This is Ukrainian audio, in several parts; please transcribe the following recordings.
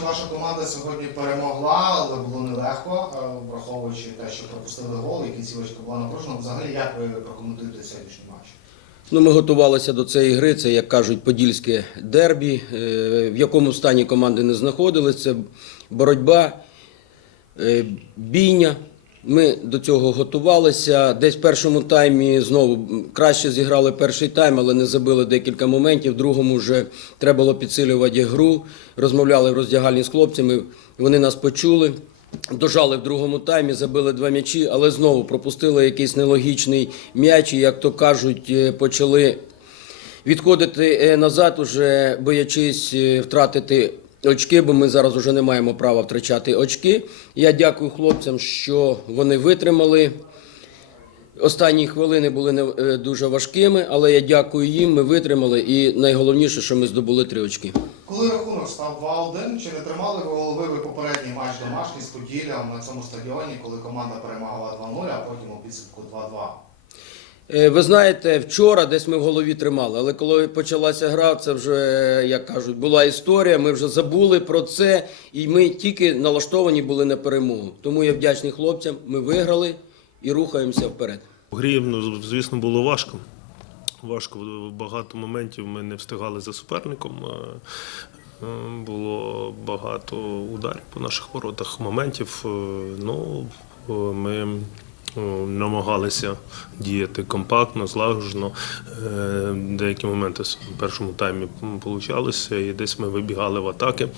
що ваша команда сьогодні перемогла, але було нелегко, е, враховуючи те, що пропустили гол, і кінцівочка була напружена. Взагалі, як ви прокоментуєте сьогоднішній матч? Ну, ми готувалися до цієї гри. Це, як кажуть, подільське дербі, е, в якому стані команди не знаходились. Це боротьба, е, бійня. Ми до цього готувалися. Десь в першому таймі знову краще зіграли перший тайм, але не забили декілька моментів. В другому вже треба було підсилювати гру. Розмовляли в роздягальні з хлопцями. Вони нас почули. Дожали в другому таймі, забили два м'ячі, але знову пропустили якийсь нелогічний м'яч. І, як то кажуть, е, почали відходити е, назад, уже боячись е, втратити очки, бо ми зараз вже не маємо права втрачати очки. Я дякую хлопцям, що вони витримали. Останні хвилини були не е, дуже важкими, але я дякую їм. Ми витримали, і найголовніше, що ми здобули три очки. Коли рахунок став 2-1, чи не тримали ви голови ви попередній матч домашній з Поділлям на цьому стадіоні, коли команда перемагала 2-0, а потім у підсумку 2-2? Е, Ви знаєте, вчора десь ми в голові тримали, але коли почалася гра, це вже, як кажуть, була історія. Ми вже забули про це, і ми тільки налаштовані були на перемогу. Тому я вдячний хлопцям. Ми виграли і рухаємося вперед. У грі, ну, звісно, було важко. Важко, багато моментів ми не встигали за суперником. Було багато ударів по наших воротах, моментів. Е, Ну, е, ми намагалися діяти компактно, злагоджено. Е, Деякі моменти в першому таймі получалися, і десь ми вибігали в атаки.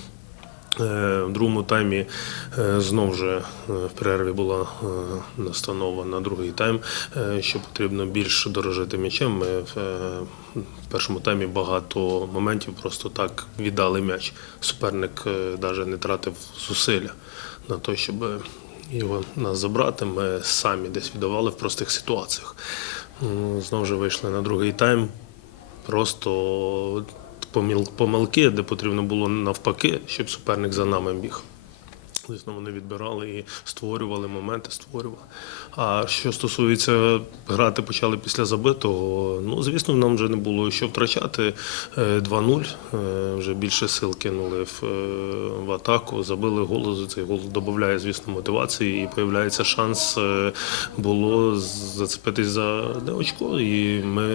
Е, В другому таймі е, знов же е, в перерві була е, настанова на другий тайм, е, що потрібно більше дорожити м'ячем. Ми е, в першому таймі багато моментів просто так віддали м'яч. Суперник навіть не тратив зусилля на те, щоб його нас забрати. Ми самі десь віддавали в простих ситуаціях. Знову ж вийшли на другий тайм. Просто помилки, де потрібно було навпаки, щоб суперник за нами біг. Звісно, вони відбирали і створювали моменти, створювали. А що стосується грати почали після забитого, ну звісно, нам вже не було що втрачати. Е, 2-0. е, Вже більше сил кинули в, е, в атаку, забили гол. Цей гол додає, звісно, мотивації, і появляється шанс е, було зацепитись за очко. І ми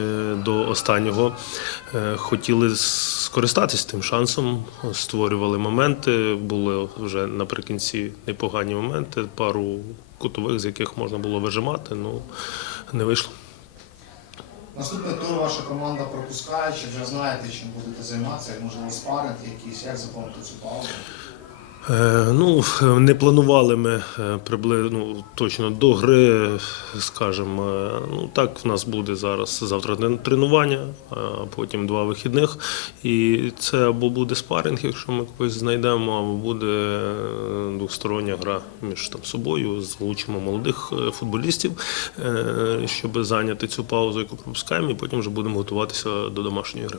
до останнього е, хотіли скористатись тим шансом, створювали моменти. Були вже наприкінці непогані моменти, пару кутових, з яких можна було вижимати. Ну не вийшло. Наступний тур ваша команда пропускає, чи вже знаєте, чим будете займатися, можливо, спаринг якийсь, як заповнити цю паузу? Е, Ну, не планували ми приблизно ну, точно до гри, скажімо. Е, Ну так, в нас буде зараз завтра трен- тренування, а потім два вихідних. І це або буде спаринг, якщо ми когось знайдемо, або буде е, двостороння гра між там собою. Залучимо молодих е, футболістів, е, щоб зайняти цю паузу, яку пропускаємо, і потім вже будемо готуватися до домашньої гри.